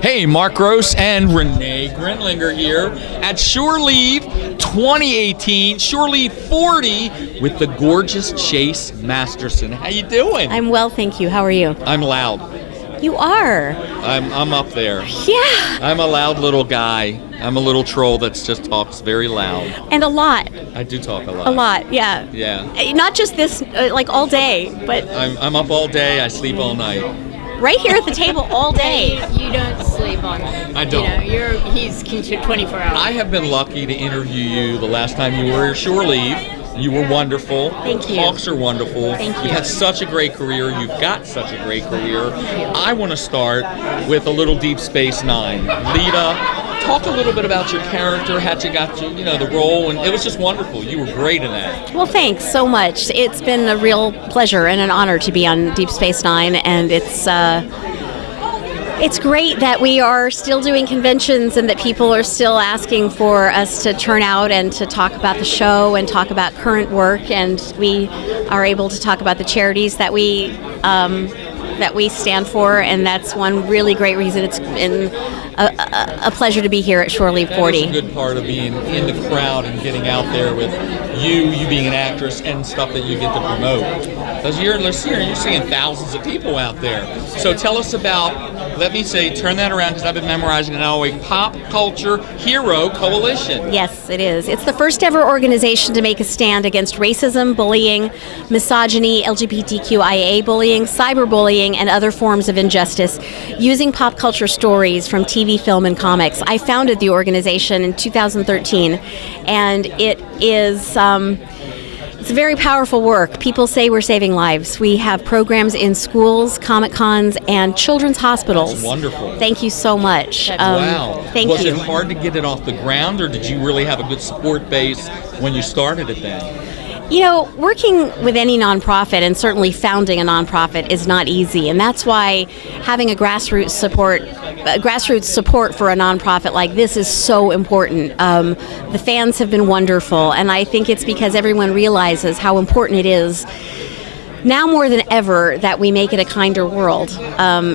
Hey, Mark Gross and Renee Grindlingr here at Shore Leave 2018, Shore Leave 40 with the gorgeous Chase Masterson. How you doing? I'm well, thank you. How are you? I'm loud. You are. I'm up there. Yeah. I'm a loud little guy. I'm a little troll that just talks very loud. And a lot. I do talk a lot. A lot, yeah. Yeah. Not just this, like all day, but I'm up all day. I sleep all night. right here at the table all day. You don't sleep on it. I don't. He's 24 hours. I have been lucky to interview you the last time you were at Shore Leave. You were wonderful. Thank you. Talks are wonderful. Thank you. You've had such a great career. You've got such a great career. I want to start with a little Deep Space Nine. Leeta, talk a little bit about your character, how you got to, the role, and it was just wonderful. You were great in that. Well, thanks so much. It's been a real pleasure and an honor to be on Deep Space Nine, and it's great that we are still doing conventions and that people are still asking for us to turn out and to talk about the show and talk about current work, and we are able to talk about the charities that we stand for, and that's one really great reason. It's been a pleasure to be here at Shore Leave 40. That is a good part of being in the crowd and getting out there with you being an actress and stuff that you get to promote. Because you're seeing thousands of people out there. So tell us about, turn that around because I've been memorizing it now, a Pop Culture Hero Coalition. Yes, it is. It's the first ever organization to make a stand against racism, bullying, misogyny, LGBTQIA-bullying, cyberbullying, and other forms of injustice using pop culture stories from TV, film, and comics. I founded the organization in 2013, and it is it's very powerful work. People say we're saving lives. We have programs in schools, Comic-Cons, and children's hospitals. That's wonderful. Thank you so much. Wow. Thank you. Was it hard to get it off the ground, or did you really have a good support base when you started it then? Working with any nonprofit, and certainly founding a nonprofit, is not easy, and that's why having a grassroots support for a nonprofit like this is so important. The fans have been wonderful, and I think it's because everyone realizes how important it is now more than ever that we make it a kinder world.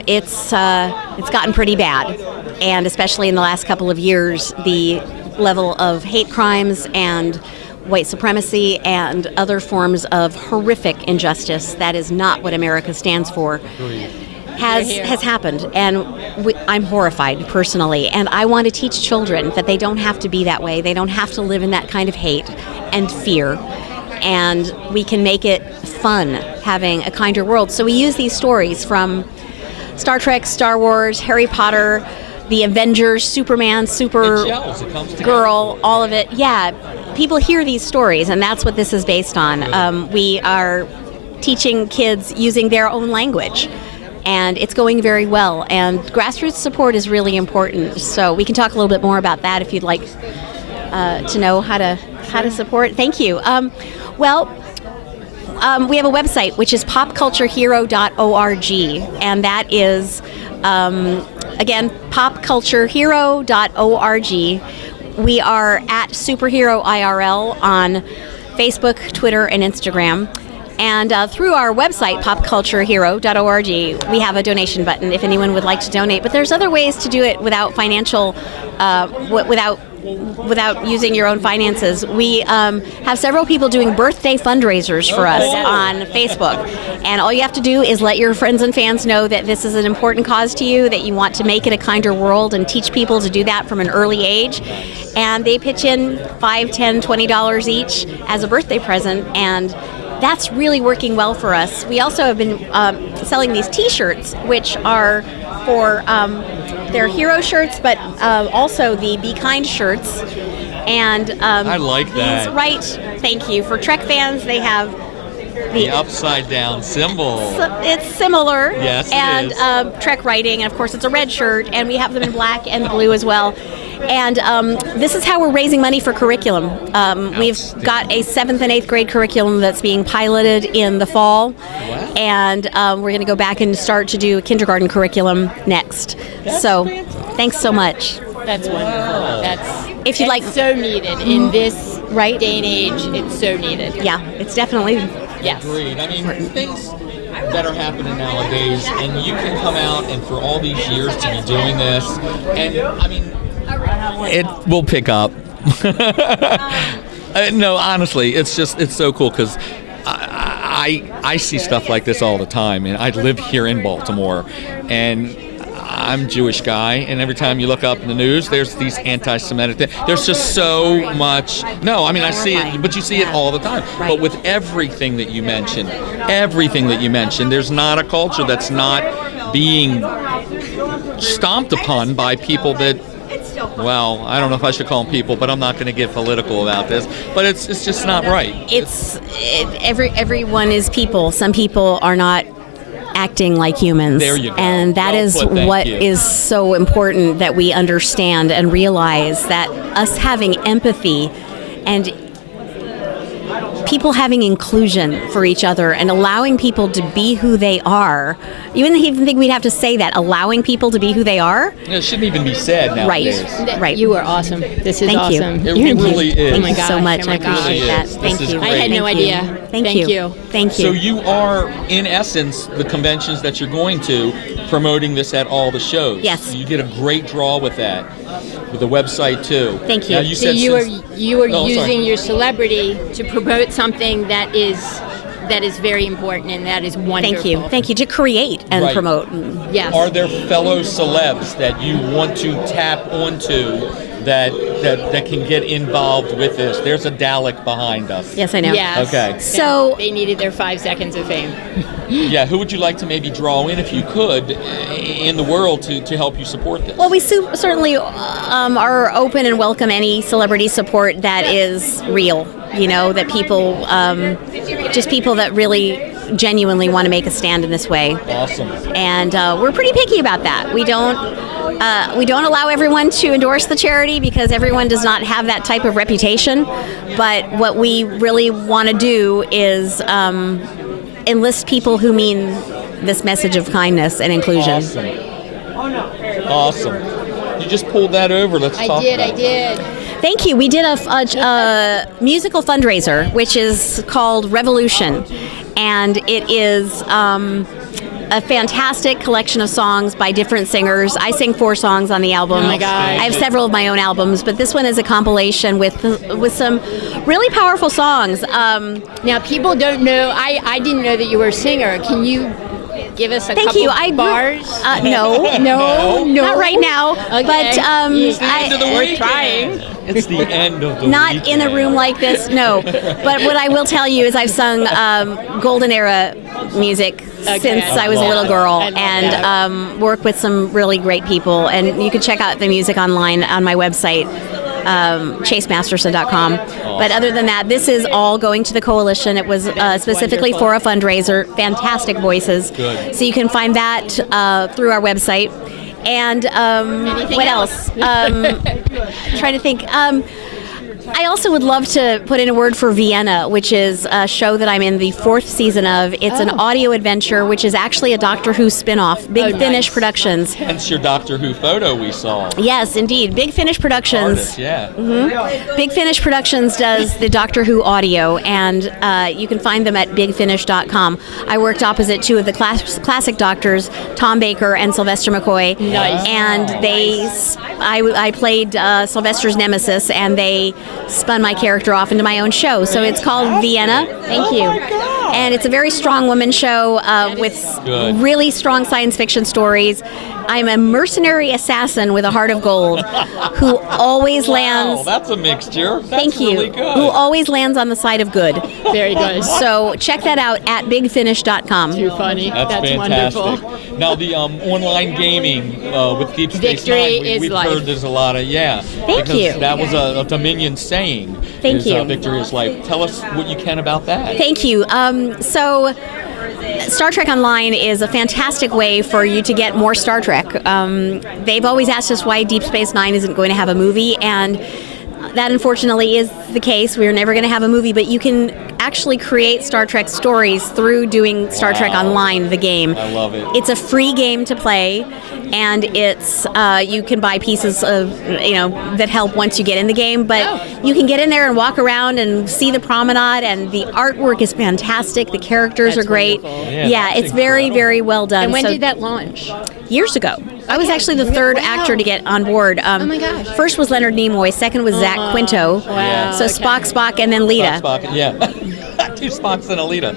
It's gotten pretty bad, and especially in the last couple of years, the level of hate crimes and white supremacy and other forms of horrific injustice that is not what America stands for has happened, and I'm horrified personally, and I want to teach children that they don't have to be that way. They don't have to live in that kind of hate and fear, and we can make it fun and a kinder world. So we use these stories from Star Trek, Star Wars, Harry Potter, the Avengers, Superman, Supergirl, all of it. Yeah, people hear these stories, and that's what this is based on. We are teaching kids using their own language, and it's going very well. And grassroots support is really important. So we can talk a little bit more about that if you'd like to know how to support. Thank you. We have a website, which is popculturehero.org, and that is again, popculturehero.org. We are at Superhero IRL on Facebook, Twitter, and Instagram. And through our website, popculturehero.org, we have a donation button if anyone would like to donate. But there's other ways to do it without without using your own finances. We have several people doing birthday fundraisers for us on Facebook. And all you have to do is let your friends and fans know that this is an important cause to you, that you want to make it a kinder world and teach people to do that from an early age. And they pitch in $5, $10, $20 each as a birthday present, and that's really working well for us. We also have been selling these T-shirts, which are for they're hero shirts, but also the Be Kind shirts. And I like that. Right. Thank you. For Trek fans, they have the upside down symbol. It's similar. Yes, it and is. Trek writing, and of course it's a red shirt, and we have them in black and blue as well. And this is how we're raising money for curriculum. We've got a 7th and 8th grade curriculum that's being piloted in the fall. Wow. And we're going to go back and start to do kindergarten curriculum next. That's so fantastic. Thanks so much. That's wonderful. That's so needed in this day and age. It's so needed. Yeah, it's definitely. Yes. Agreed. I mean, that are happening nowadays, and you can come out and for all these years to be doing this, and I mean, it will pick up. No, honestly, it's so cool because I see stuff like this all the time, and I live here in Baltimore, and I'm a Jewish guy, and every time you look up in the news, there's these anti-Semitic things. There's just so much. No, I mean, I see it, but you see it all the time. Right. But with everything that you mentioned, there's not a culture that's not being stomped upon by people that, well, I don't know if I should call them people, but I'm not going to get political about this. But it's just not right. Everyone is people. Some people are not acting like humans. There you go. And that Well is put, thank what you. is so important, that we understand and realize that us having empathy and people having inclusion for each other and allowing people to be who they are. You wouldn't even think we'd have to say that, allowing people to be who they are. It shouldn't even be said nowadays. Right. You are awesome. This is Thank you. awesome. It really is. Oh my Thank you gosh. so much. Oh my I gosh. appreciate that. This Thank is you. great. I had no Thank you. idea. Thank you. Thank you. So you are, in essence, the conventions that you're going to, promoting this at all the shows. Yes. You get a great draw with that, with the website too. Thank you. Now, you So said you are since- using sorry. your celebrity to promote something that is very important, and that is wonderful. Thank you. To create and Right. promote. Yes. Are there fellow celebs that you want to tap onto that can get involved with this? There's a Dalek behind us. Yes, I know. Yes. Okay. So- they needed their 5 seconds of fame. Yeah, who would you like to maybe draw in, if you could, in the world to help you support this? Well, we certainly are open and welcome any celebrity support that is real. You know, that people, just people that really genuinely want to make a stand in this way. Awesome. And we're pretty picky about that. We don't allow everyone to endorse the charity because everyone does not have that type of reputation. But what we really want to do is enlist people who mean this message of kindness and inclusion. Awesome. You just pulled that over. Let's talk about I did. Thank you. We did a musical fundraiser, which is called Revolution. And it is a fantastic collection of songs by different singers. I sing 4 songs on the album. Oh my gosh. I have several of my own albums, but this one is a compilation with some really powerful songs. Now, people don't know, I didn't know that you were a singer. Can you give us a Thank couple you. I bars? No, No. not right now. Okay. But We're trying. It's the end of the not weekend. in a room like this, no. But what I will tell you is I've sung golden era music since I was a little girl, I love and worked with some really great people. And you can check out the music online on my website, chasemasterson.com. But other than that, this is all going to the coalition. It was specifically for a fundraiser. Fantastic voices. Good. So you can find that through our website. And what else? Trying to think. I also would love to put in a word for Vienna, which is a show that I'm in the 4th season of. It's an audio adventure, which is actually a Doctor Who spin-off. Big Finish Productions. Hence your Doctor Who photo we saw. Yes, indeed. Big Finish Productions. Artist, yeah. Big Finish Productions does the Doctor Who audio, and you can find them at bigfinish.com. I worked opposite 2 of the classic Doctors, Tom Baker and Sylvester McCoy. Nice. And I played Sylvester's nemesis, and they spun my character off into my own show. So it's called Vienna. Thank you. And it's a very strong woman show with Good. really strong science fiction stories. I'm a mercenary assassin with a heart of gold who always lands. Wow, that's a mixture. That's Thank you. really good. Who always lands on the side of good. Very good. So check that out at bigfinish.com. Too funny. That's fantastic. Wonderful. Now the online gaming with Deep Space Victory Nine, is we've life. heard there's a lot of Thank because you. that was a Dominion saying. Thank you. Victory is life. Tell us what you can about that. Thank you. So Star Trek Online is a fantastic way for you to get more Star Trek. They've always asked us why Deep Space Nine isn't going to have a movie, and that unfortunately is the case. We're never going to have a movie, but you can actually create Star Trek stories through doing Star Trek Online, the game. I love it. It's a free game to play, and it's you can buy pieces of that help once you get in the game. But you can get in there and walk around and see the promenade, and the artwork is fantastic. The characters are great. Wonderful. Yeah, it's very, very well done. And when So- did that launch? Years ago. I was actually the third actor to get on board. Oh my gosh. First was Leonard Nimoy, second was Zach Quinto. Wow. So Spock, and then Leeta. Spock, yeah. 2 Spocks and a Leeta.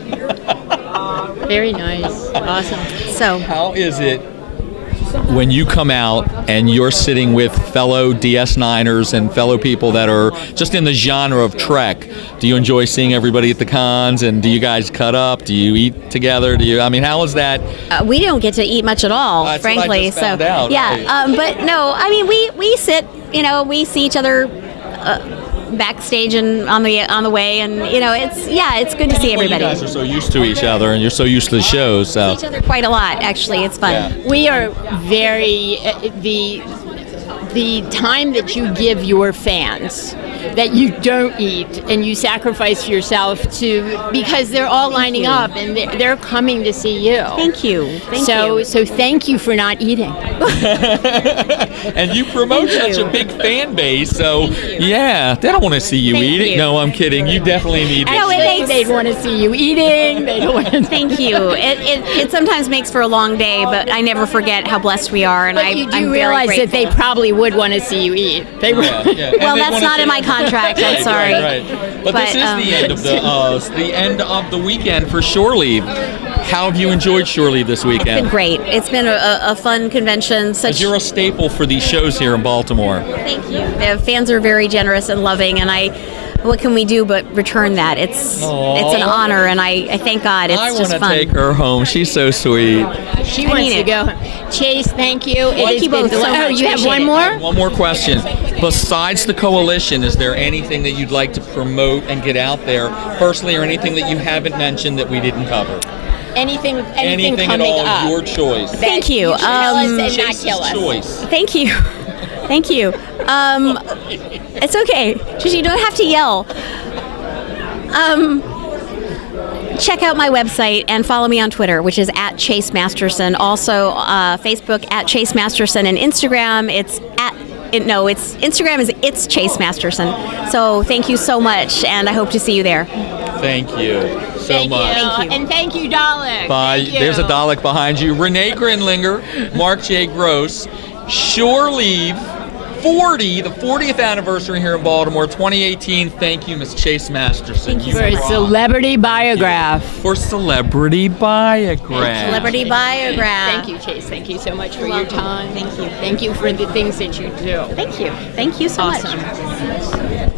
Very nice. Awesome. So How is it when you come out and you're sitting with fellow DS9ers and fellow people that are just in the genre of Trek? Do you enjoy seeing everybody at the cons, and do you guys cut up? Do you eat together? How is that? we don't get to eat much at all, That's what I frankly. just found out, yeah, right. but no, I mean we sit, we see each other backstage and on the way, and it's good to see Well, everybody. you guys are so used to each other, and you're so used to the shows. So. Each other quite a lot, actually. It's fun. Yeah. We are very the time that you give your fans that you don't eat and you sacrifice yourself to, because they're all lining up and they're coming to see you. Thank you. So thank you for not eating. And you promote Thank such you. a big fan base, so yeah, they don't want to see you Thank eating. you. No, I'm kidding. You definitely need to. No, it makes- They'd want to see you eating. They don't want to. Thank you. It sometimes makes for a long day, but I never forget how blessed we are, and But you I'm do very realize that they grateful. probably would want to see you eat. They would. Yeah, yeah. And Well, they that's wanna not in see my you- contract. I'm Right, sorry. Right. But this is the end of the end of the weekend for Shore Leave. How have you enjoyed Shore Leave this It's been weekend? great. It's been a fun convention. 'Cause you're a staple for these shows here in Baltimore. Thank you. The fans are very generous and loving, and what can we do but return that? It's an honor, and I thank God. It's I want just to fun. take her home. She's so sweet. She I wants mean to it. go. Chase, thank you. It has you been both so Oh, much. you have Appreciate one it. more? One more question. Besides the coalition, is there anything that you'd like to promote and get out there personally, or anything that you haven't mentioned that we didn't cover? Anything Anything at coming all, up? your choice. that Thank you. should tell us and not Chase's kill us. choice. Thank you. Thank you. It's okay. Just you don't have to yell. Check out my website and follow me on Twitter, which is at Chase Masterson. Also, Facebook at Chase Masterson, and Instagram Instagram is it's Chase Masterson. So thank you so much, and I hope to see you there. Thank you so Thank much. you. Thank you. And thank you, Dalek. Bye. Thank you. There's a Dalek behind you. Renee Grindlingr, Mark J. Gross, Shore Leave 40, the 40th anniversary here in Baltimore, 2018. Thank you, Miss Chase Masterson. Thank you For a rock. Celebrity Biograph. For Celebrity Biograph. Celebrity Biograph. Thank you, Chase. Thank you so much for your welcome. time. Thank you. Thank you for the things that you do. Thank you. Thank you so much. Awesome.